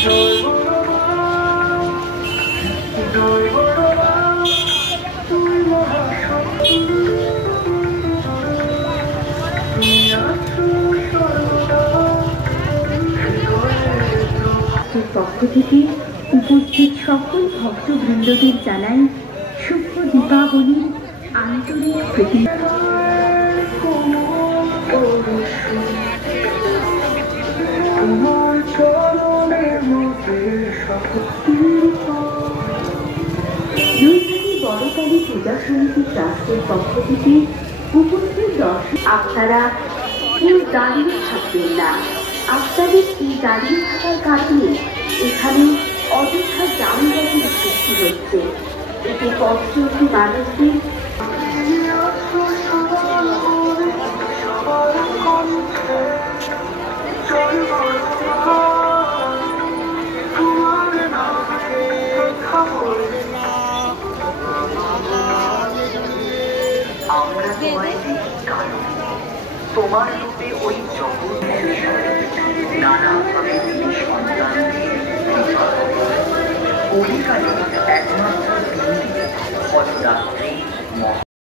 পক্ষ থেকে উপস্থিত সকল ভক্তবৃন্দদের জানাই শুভ দীপাবলির আন্তরিক প্রীতি। বড়কালী পূজা সমিতি ট্রাস্টের পক্ষ থেকে উপস্থিত দর্শক, আপনারা কেউ দাঁড়িয়ে থাকবেন না। আপনাদের এই দাঁড়িয়ে থাকার কারণে এখানে অযথা যানজটের সৃষ্টি হচ্ছে। এতে পথ চলতি মানুষদের আমরা তোমায় দেখি কারণ তোমার রূপে ওই জগৎ নানাভাবে তিনি সন্তানদের অধিকারী একমাত্র তিনি হঠাৎ